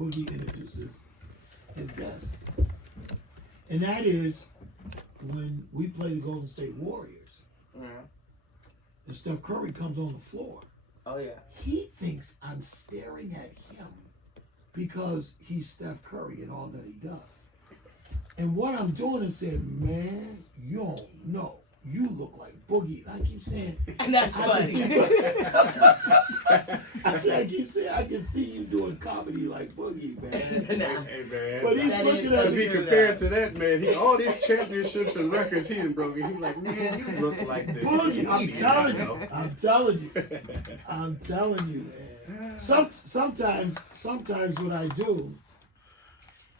Boogie introduces his guest. And that is when we play the Golden State Warriors. Yeah. And Steph Curry comes on the floor. Oh yeah. He thinks I'm staring at him because he's Steph Curry and all that he does. And what I'm doing is saying, man, you don't know. You look like Boogie. And I keep saying, That's funny. I keep saying, I can see you doing comedy like Boogie, man. Hey, man. But he's looking at To me. be compared to that, man, all these championships and records he done broken. He's like, man, you look like this. Boogie, I'm Idiot, telling you know? you. I'm telling you. I'm telling you, man. Sometimes what I do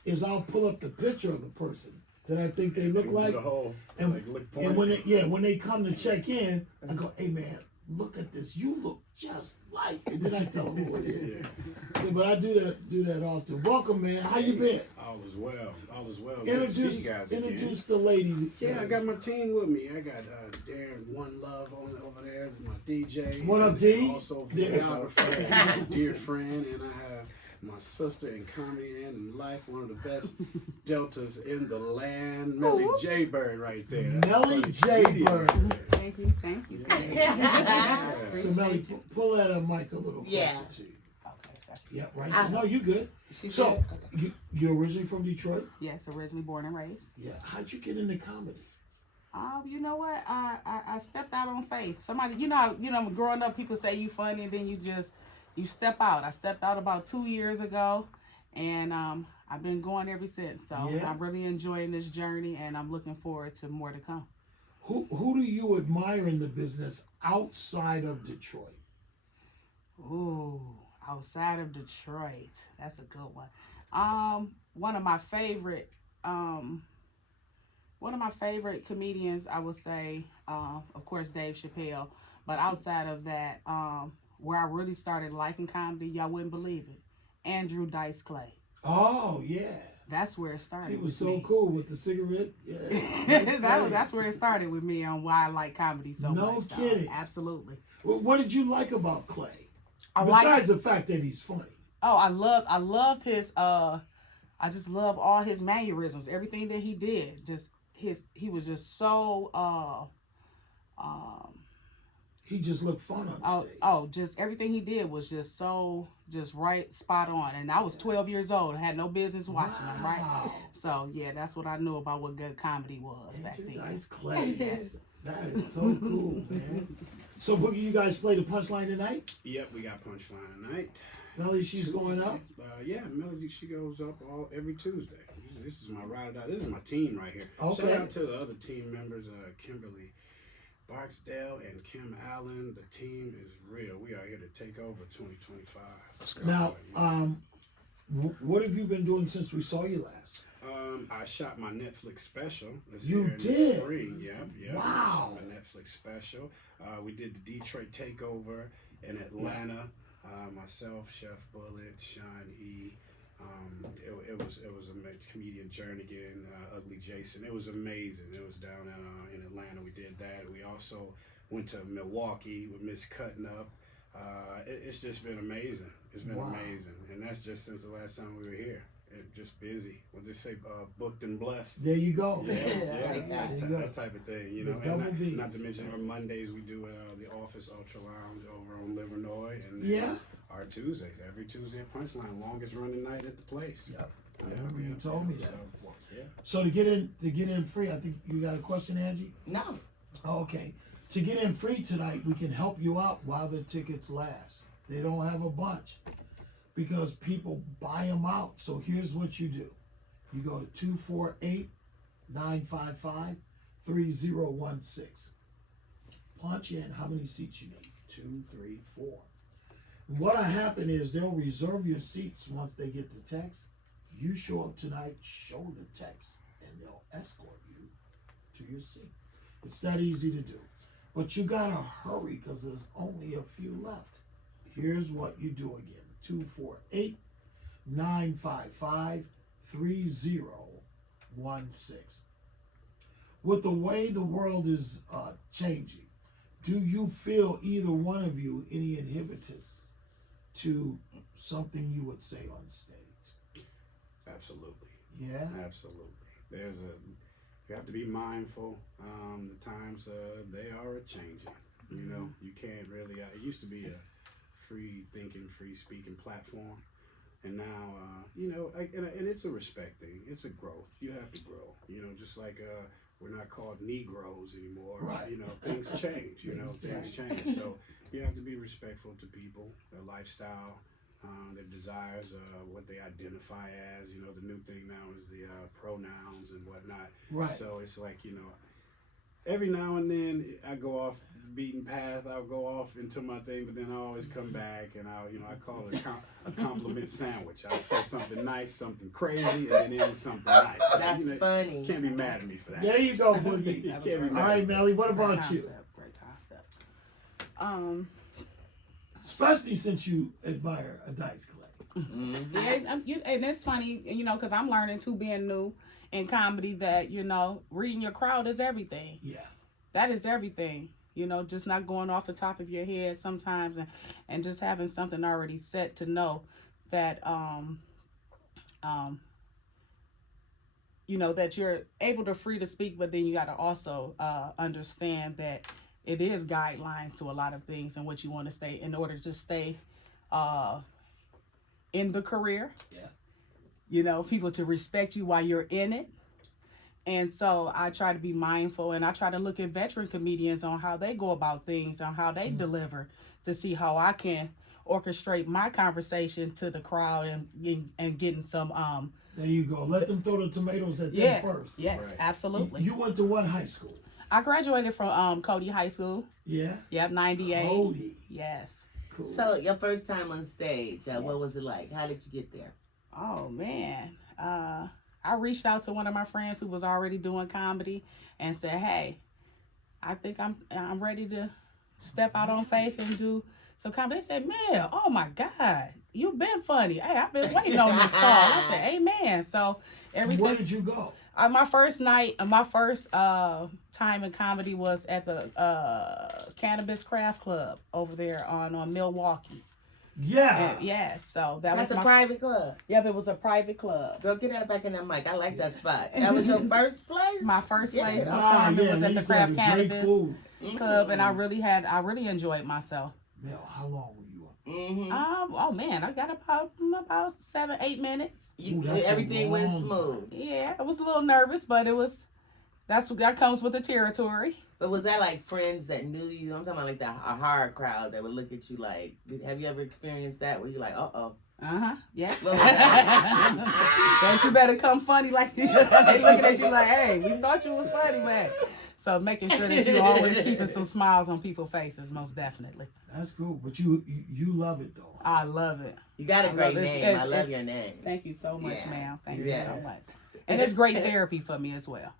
is I'll pull up the picture of the person that I think they look like, and, like lick and when they come to check in, I go, hey man, look at this, you look just like, and then I tell them who it is. Yeah. So, but I do that often. Welcome, man. How you been? All is well. Good to see you guys again. Introduce the lady. Yeah, I got my team with me. I got Darren One Love over there, my DJ. What up, D? Also videographer, dear friend, and I have my sister in comedy and in life, one of the best deltas in the land, Melli J. Bird right there. Melli J. Bird. Thank you. Yeah. So Melli, pull that mic a little closer to you. Okay, sorry. Yeah, right. No, you good. So you're originally from Detroit? Yes, originally born and raised. Yeah. How'd you get into comedy? You know what? I stepped out on faith. Somebody, you know, growing up, people say you funny, and then you step out. I stepped out about 2 years ago, and I've been going ever since. So I'm really enjoying this journey, and I'm looking forward to more to come. Who do you admire in the business outside of Detroit? Ooh, outside of Detroit, that's a good one. One of my favorite comedians, I would say, of course, Dave Chappelle. But outside of that, where I really started liking comedy, y'all wouldn't believe it, Andrew Dice Clay. Oh yeah, that's where it started. He was with so me. cool with the cigarette. Yeah, that's where it started with me on why I like comedy so much. No kidding. Absolutely. Well, what did you like about Clay? Besides the fact that he's funny. Oh, I loved his. I just love all his mannerisms, everything that he did. He was just so. He just looked fun on stage. Just everything he did was just so right, spot on. And I was 12 years old. I had no business watching him, right? So yeah, that's what I knew about what good comedy was back then. Nice Clay. Yes. That is so cool, man. So Boogie, you guys play the punchline tonight? Yep, we got punchline tonight. Melli, she's going up? Yeah, Melli, she goes up every Tuesday. This is my ride or die. This is my team right here. Okay. Shout out to the other team members, Kimberly Barksdale and Kim Allen. The team is real. We are here to take over 2025. Now, what have you been doing since we saw you last? I shot my Netflix special. You here in did? the spring. Yep. Wow. I shot my Netflix special. We did the Detroit takeover in Atlanta. Myself, Chef Bullet, Sean E. It was a comedian Jernigan, Ugly Jason. It was amazing. It was down in Atlanta. We did that. We also went to Milwaukee with Miss Cutting Up. It's just been amazing. It's been amazing, and that's just since the last time we were here. Just busy. We'll just say booked and blessed. There you go. That type of thing, you know. And not to mention our Mondays we do the Office Ultra Lounge over on Livernois, and then our Tuesdays, every Tuesday at Punchline, longest running night at the place. Yep. I remember you told me that before. Yeah. So to get in free, I think you got a question, Angie? No. Okay. To get in free tonight, we can help you out while the tickets last. They don't have a bunch because people buy them out. So here's what you do. You go to 248-955-3016. Punch in how many seats you need. 2, 3, 4. What'll happen is they'll reserve your seats once they get the text. You show up tonight, show the text, and they'll escort you to your seat. It's that easy to do. But you gotta hurry because there's only a few left. Here's what you do again. 248-955-3016. With the way the world is changing, do you feel either one of you any inhibitors to something you would say on stage? Absolutely. Yeah. Absolutely. You have to be mindful. The times they are changing. You know, you can't really. It used to be a free thinking, free speaking platform, and now and it's a respect thing. It's a growth. You have to grow. You know, just like we're not called Negroes anymore. Right. You know, things change. You know, things change. So you have to be respectful to people, their lifestyle, their desires, what they identify as. You know, the new thing now is the pronouns and whatnot. Right. So it's like, every now and then I go off the beaten path. I'll go off into my thing, but then I always come back and I call it a compliment sandwich. I'll say something nice, something crazy, and then end something nice. That's funny. You can't be mad at me for that. There you go, Boogie. You can't be mad All right, Melli, what Great about you? concept. Great concept. Especially since you admire a dice collector. Yeah, and it's funny, because I'm learning too, being new in comedy, that reading your crowd is everything. Yeah. That is everything. Just not going off the top of your head sometimes, and just having something already set to know that that you're able to free to speak, but then you got to also understand that it is guidelines to a lot of things and what you want to stay in order to stay in the career. Yeah. People to respect you while you're in it. And so I try to be mindful, and I try to look at veteran comedians on how they go about things, on how they deliver, to see how I can orchestrate my conversation to the crowd and getting some There you go. Let them throw the tomatoes at them first. Yes, Right. absolutely. You went to what high school? I graduated from Cody High School. Yeah. Yep, 98. Cody. Yes. Cool. So your first time on stage, what was it like? How did you get there? Oh man. I reached out to one of my friends who was already doing comedy and said, "Hey, I think I'm ready to step out on faith and do some comedy." They said, "Man, oh my God, you've been funny. Hey, I've been waiting on this call." I said, "Amen." So Where did you go? my first time in comedy was at the Cannabis Craft Club over there on Milwaukee. Yeah. And, yes, so that That's was a private club. Yep, it was a private club. Girl, get that back in that mic. I like that spot. That was your first place? My first Yeah. place Ah, was yeah, at they the used to have Craft great Cannabis food. Club, and I really enjoyed myself. Mel, how long were you up? Mm-hmm. Oh man, I got about 7-8 minutes. Ooh, that's a Everything went long smooth. Yeah, I was a little nervous, but that comes with the territory. But was that like friends that knew you? I'm talking about like a hard crowd that would look at you like, have you ever experienced that where you're like, uh-oh? Yeah. What was that? Don't you better come funny like they looking at you like, hey, we thought you was funny, man. So making sure that you always keeping some smiles on people's faces, most definitely. That's cool, but you love it though. I love it. You got a I great love it. name. I love your name. Thank you so much, Yeah. ma'am. Thank Yeah. you so much. And it's great therapy for me as well.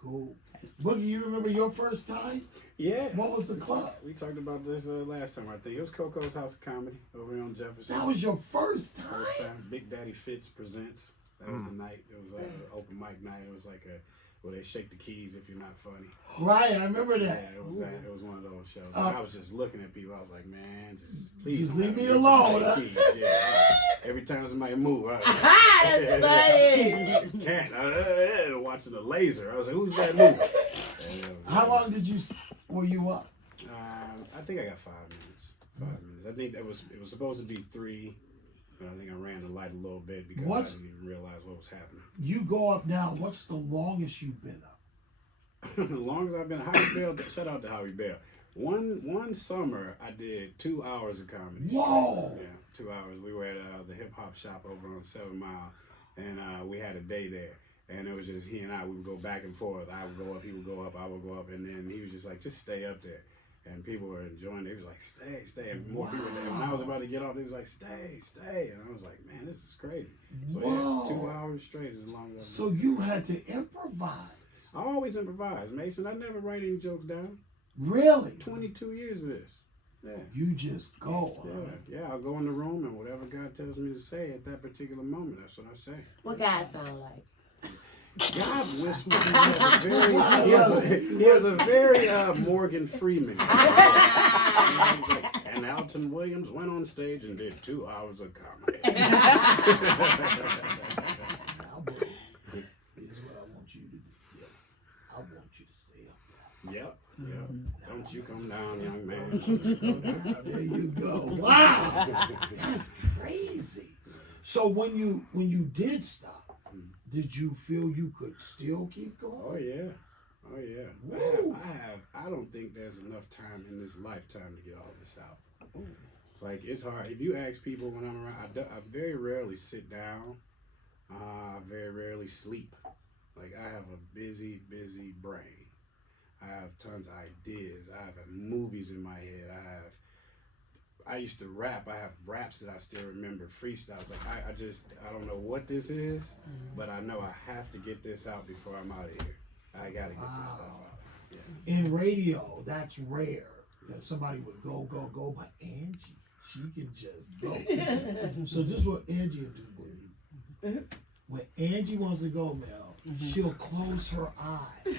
Cool. Boogie, you remember your first time? Yeah. What was the club? We talked about this last time, I think. It was Coco's House of Comedy over here on Jefferson. That was your first time? First time. Big Daddy Fitz presents. That was the night. It was an open mic night. It was like where they shake the keys if you're not funny. Right, I remember that. Yeah, it was that. It was one of those shows. I was just looking at people. I was like, man, please Just don't leave me have them alone, shake the keys. Yeah. Every time somebody moved, I was like, That's funny. Can't. Watching the laser. I was like, who's that moving? How long were you up? I think I got 5 minutes. 5 minutes. I think it was supposed to be 3, but I think I ran the light a little bit because I didn't even realize what was happening. You go up now. What's the longest you've been up? As long as I've been Howie Bell, shout out to Howie Bell. One summer I did 2 hours of comedy. Whoa! Yeah, 2 hours. We were at the hip hop shop over on 7 Mile, and we had a day there. And it was just he and I. We would go back and forth. I would go up, he would go up, I would go up, and then he was just like, just stay up there. And people were enjoying it. He was like, stay. And more people there. When I was about to get off, he was like, stay. And I was like, man, this is crazy. So Whoa. yeah, 2 hours straight is as long as So you had to improvise. I always improvise, Mason. I never write any jokes down. Really? 22 years of this. Yeah. You just go. Yeah, I'll go in the room and whatever God tells me to say at that particular moment, that's what I say. What guys sound like? God whispers. He has a very Morgan Freeman. And Alton Williams went on stage and did 2 hours of comedy. Calm down, young man. There you go. Wow, that's crazy. So when you did stop, did you feel you could still keep going? Oh yeah. Oh yeah. Woo. I don't think there's enough time in this lifetime to get all this out. Like, it's hard. If you ask people when I'm around, I very rarely sit down. I very rarely sleep. Like, I have a busy brain. I have tons of ideas. I have movies in my head. I used to rap. I have raps that I still remember, freestyles. Like, I don't know what this is, but I know I have to get this out before I'm out of here. I gotta get this stuff out. Yeah. In radio, that's rare that somebody would go, but Angie, she can just go. So this is what Angie will do, Boogie. When Angie wants to go, Mel, she'll close her eyes.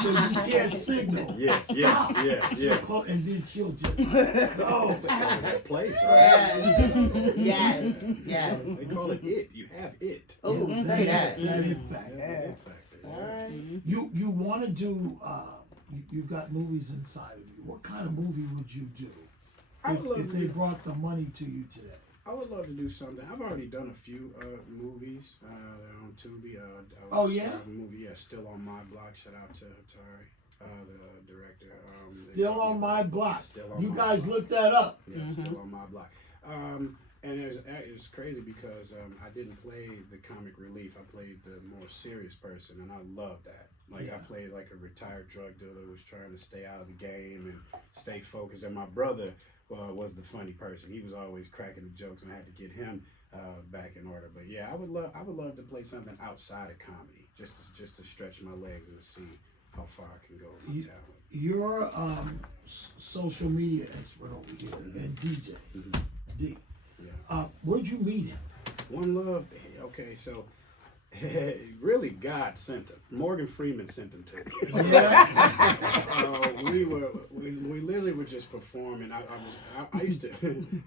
So you can't signal. Yes, Stop. yeah. And then she'll just go. That place, right? Yes. They call it it. You have it. Oh, say that. That in fact. It factor. All right. You want to do, you've got movies inside of you. What kind of movie would you do if they brought the money to you today? I would love to do something. I've already done a few movies on Tubi. Oh, yeah? A movie, Still on My Block. Shout out to Hatari, the director. Still on My Block. Still on You My guys Block. look that up. Yeah, Still on My Block. And it was crazy because I didn't play the comic relief. I played the more serious person, and I love that. Like, I played like a retired drug dealer who was trying to stay out of the game and stay focused. And my brother was the funny person. He was always cracking the jokes, and I had to get him back in order. But yeah, I would love to play something outside of comedy, just to stretch my legs and to see how far I can go with my talent. You're social media expert over here and DJ. D. Yeah. Where'd you meet him? One Love. Okay, so really God sent him. Morgan Freeman sent him to me. Yeah. We literally were just performing. I used to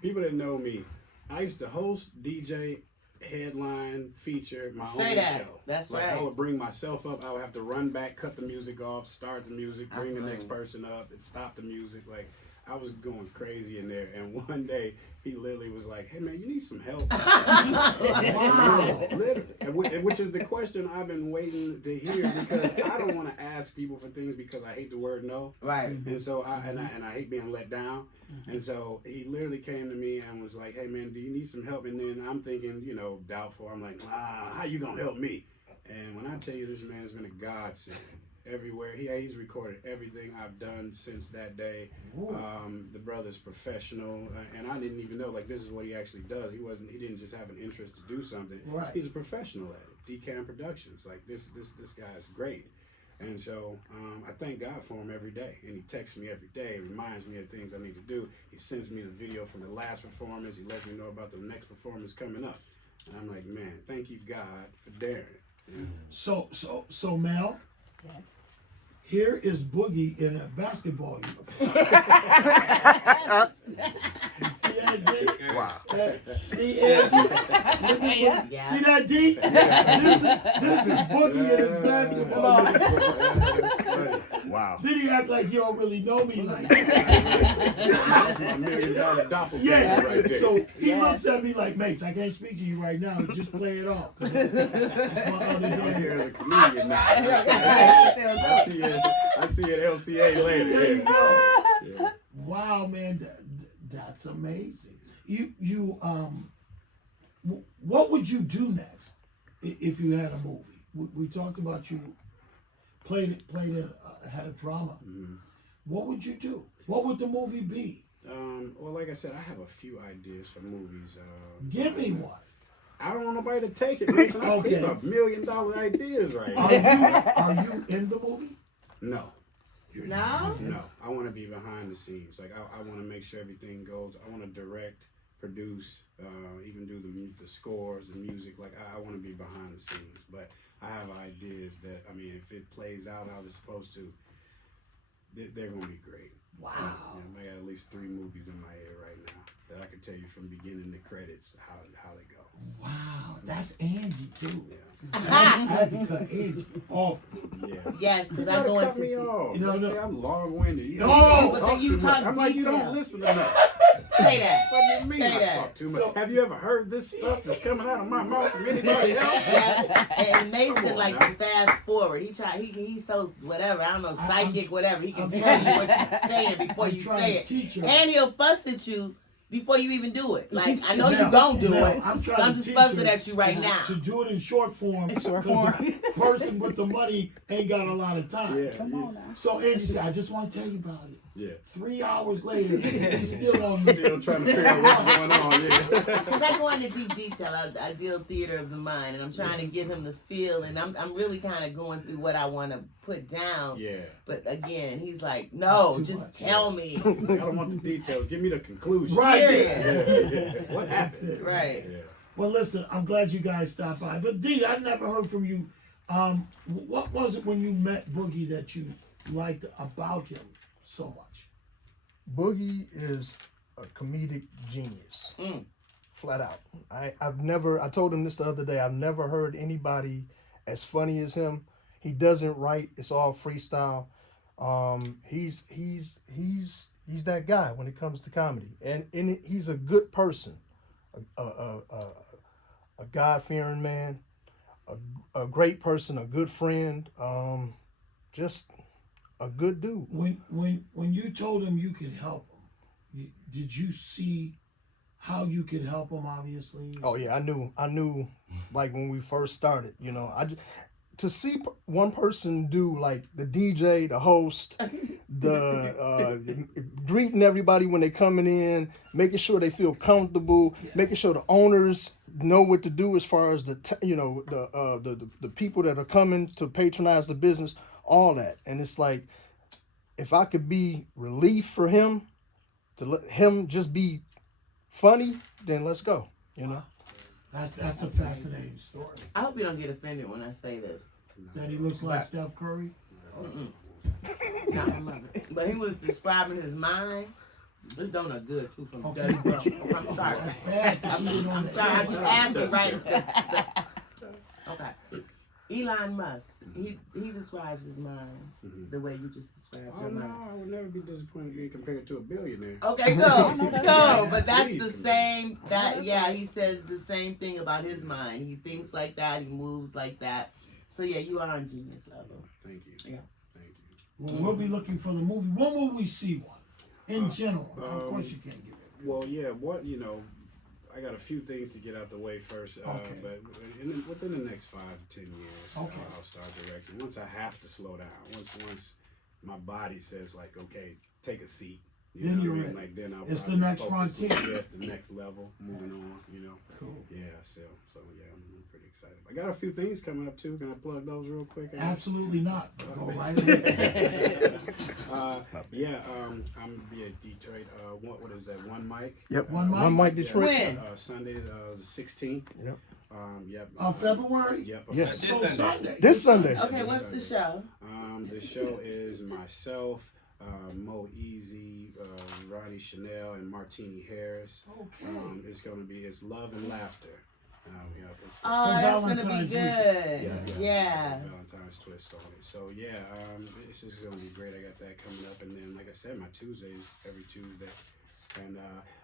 people that know me. I used to host, DJ, headline, feature my Say own that. show. That's like, right. I would bring myself up. I would have to run back, cut the music off, start the music, bring the next person up, and stop the music. Like, I was going crazy in there, and one day he literally was like, "Hey man, you need some help." Wow, literally, which is the question I've been waiting to hear, because I don't want to ask people for things because I hate the word no. Right. And so I hate being let down. And so he literally came to me and was like, "Hey man, do you need some help?" And then I'm thinking, doubtful. I'm like, how you gonna help me? And when I tell you, this man has been a godsend. Everywhere he's recorded everything I've done since that day. The brother's professional, and I didn't even know, like, this is what he actually does. He didn't just have an interest to do something. Right. He's a professional at it. DCAM Productions, like, this guy is great. And so I thank God for him every day, and he texts me every day, reminds me of things I need to do. He sends me the video from the last performance. He lets me know about the next performance coming up, and I'm like, man, thank you God for daring. So Mel. Yes. Here is Boogie in a basketball uniform. You see that, D? Wow. See, Angie? Look at Yeah. See that, D? This is Boogie in his basketball uniform. Wow. Then he act like you don't really know me like That's my $1 million doppelganger yeah. right there. So he looks at me like, Mace, I can't speak to you right now. Just play it off. It's my other I'm here game. as a comedian now. I see it at LCA later. There you go. Yeah. Wow, man, that's amazing. What would you do next if you had a movie? We talked about you played in had a drama. Mm-hmm. What would you do? What would the movie be? Well, like I said, I have a few ideas for movies. Give me one. I don't want nobody to take it. Listen, Okay. These are $1 million ideas right Are now. you in the movie? No. No? No. I want to be behind the scenes. Like, I want to make sure everything goes. I want to direct, produce, even do the scores, the music. Like, I want to be behind the scenes. But I have ideas that, I mean, if it plays out how it's supposed to, they're going to be great. Wow. I got at least 3 movies in my head right now that I can tell you from beginning to credits how they go. Wow. That's Angie too. Yeah. I had to cut Angie off. Yeah. Yes, because You I gotta go cut into me off. You know, They no. say I'm long-winded. You No, don't but talk then you too much. talk I'm like, you detail. don't listen enough. say that. What do you mean Say I that. talk too much? So- Have you ever heard this stuff that's coming out of my mouth from anybody else? Yeah. And Mason Come on like now. to fast forward. He's so whatever. I don't know, psychic, whatever. He can tell you what you're saying before I'm you trying say to it, teach her. and he'll fuss at you before you even do it. Like I know Now- you gon' do now, it, I'm so trying I'm to just teach fussing her at you right now. to do it in short form. Short 'cause form. The person with the money ain't got a lot of time. Yeah. Come on now. So Angie said, I just want to tell you about it. Yeah. 3 hours later, he's still on me. Still trying to figure out what's going on. Yeah. Because I go into deep detail. I deal theater of the mind, and I'm trying to give him the feel, and I'm really kind of going through what I want to put down. Yeah. But again, he's like, no, That's too just much. tell me. I don't want the details. Give me the conclusion. Right. Period. Yeah. What That's happened? it. Right. Yeah. Well, listen, I'm glad you guys stopped by. But D, I never heard from you. What was it when you met Boogie that you liked about him so much? Boogie is a comedic genius, Mm. flat out. I told him this the other day. I've never heard anybody as funny as him. He doesn't write; it's all freestyle. He's that guy when it comes to comedy, and he's a good person, a God-fearing man, a great person, a good friend, just a good dude. When you told him you could help him, did you see how you could help him? Obviously. Oh yeah, I knew, like when we first started, to see one person do like the DJ, the host, the greeting everybody when they coming in, making sure they feel comfortable, making sure the owners know what to do as far as the people that are coming to patronize the business, all that. And it's like, if I could be relief for him, to let him just be funny, then let's go. That's a fascinating story. I hope you don't get offended when I say this. That he looks like Steph Curry. No, I love it. But he was describing his mind. This donut good too from Okay. Dutch Bro. I'm sorry. That's bad to eat it on I'm the sorry. I air. just asked it right. Okay. Elon Musk. He describes his mind the way you just described Oh your no, mind. I would never be disappointed being compared to a billionaire. Okay, go. But that's Please, the same. He says the same thing about his mind. He thinks like that. He moves like that. So yeah, you are on genius level. Thank you. Yeah. Thank you. Well, we'll be looking for the movie. When will we see one? In general. Of course you can't give it. Well, yeah. I got a few things to get out the way first. Okay. But within the next 5 to 10 years, Okay. I'll start directing. Once I have to slow down. Once my body says like, okay, take a seat. Then know you're what I mean? ready. Like then I'll It's the probably next focus on- frontier. Yeah, it's the next level. Moving on. Cool. Yeah. So yeah, I'm pretty excited. I got a few things coming up too. Can I plug those real quick? Absolutely not. Go right ahead. I'm gonna be at Detroit. What is that? One mic. Yep. One mic? Detroit. When? Sunday, the 16th. Yep. Yep. February? Yep. Yes. So Sunday. This Sunday. Okay, what's the show? The show is myself, Mo Easy, Ronnie Chanel, and Martini Harris. Okay. It's love and laughter. Oh, that's gonna be Valentine's good. Yeah. Valentine's twist on it. So it's just gonna be great. I got that coming up, and then like I said, my Tuesdays every Tuesday, and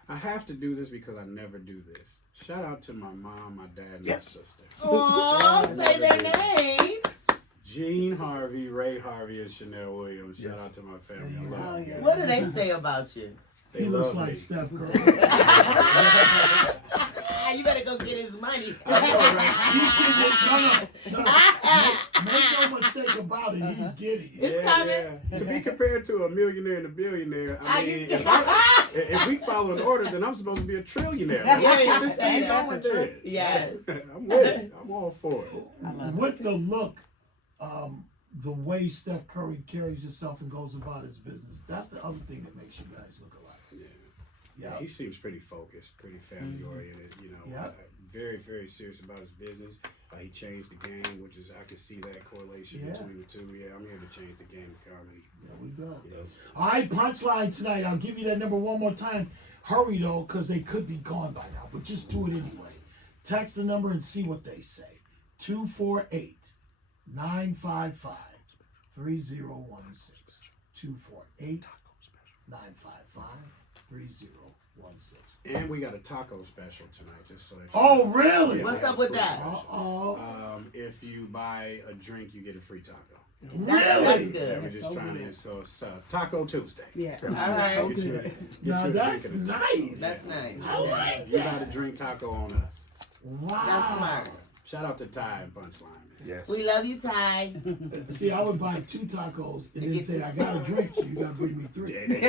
I have to do this because I never do this. Shout out to my mom, my dad, and my sister. Oh, say their names. Gene Harvey, Ray Harvey, and Chanel Williams. Shout out to my family. I love you guys. What do they say about you? They He looks love like me. Steph Curry. You better go get his money. Make no mistake about it, he's getting it. It's coming. Yeah. To be compared to a millionaire and a billionaire, I mean, if we follow an order, then I'm supposed to be a trillionaire. Yeah, This thing yeah. going there. Yes. I'm with it. I'm all for it. With the look, the way Steph Curry carries himself and goes about his business, that's the other thing that makes you guys look alike. Yeah, he seems pretty focused, pretty family oriented. Yeah. Very, very serious about his business. He changed the game, which is I can see that correlation between the two. Yeah, I'm here to change the game of comedy. There we go. Yeah. All right, punchline tonight. I'll give you that number one more time. Hurry though, because they could be gone by now, but just do it anyway. Text the number and see what they say. 248-955-3016. 248-955-3016. And we got a taco special tonight, just so that you Oh, know. really? Yeah, What's we have up with free that? special. Uh-oh. If you buy a drink, you get a free taco. That's Really? good. Yeah, we're That's just so trying good. to, so it's Taco Tuesday. Yeah. All right. So Get you good. a- get Now you a that's drink and a- nice. That's nice. I like You that. got a drink taco on us. Wow. That's smart. Shout out to Ty and Punchline. Yes. We love you, Ty. See, I would buy 2 tacos and then get say, two. I got a drink, so you got to bring me 3. Yeah, there you go.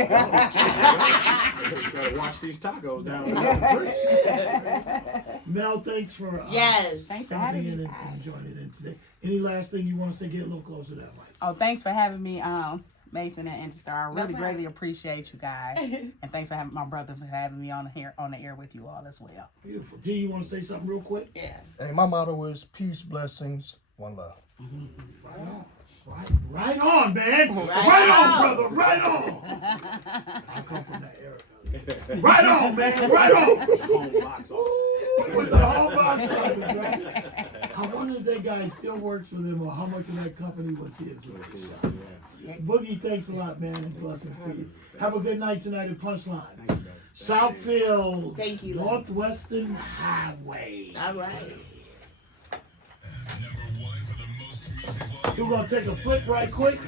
You gotta watch these tacos down. Mel, thanks for Yes. Thanks for stopping having in me, and guys. joining in today. Any last thing you want to say? Get a little closer to that mic. Oh, thanks for having me, Mason and Interstar. I really problem. greatly appreciate you guys, and thanks for having my brother for having me on the air with you all as well. Beautiful. D, you want to say something real quick? Yeah. Hey, my motto is peace, blessings, one love. Right on. Right on, man. Right on, on. brother. Right on. I come from that era. Right on, man. Right on. Home box office. With the whole box office, right? I wonder if that guy still works for them or how much of that company was his. Boogie, thanks a lot, man, and blessings to you. Have a good night tonight at Punchline. Thank you, baby. Southfield, Thank you. Northwestern Highway. All right. We're going to take a flip right quick.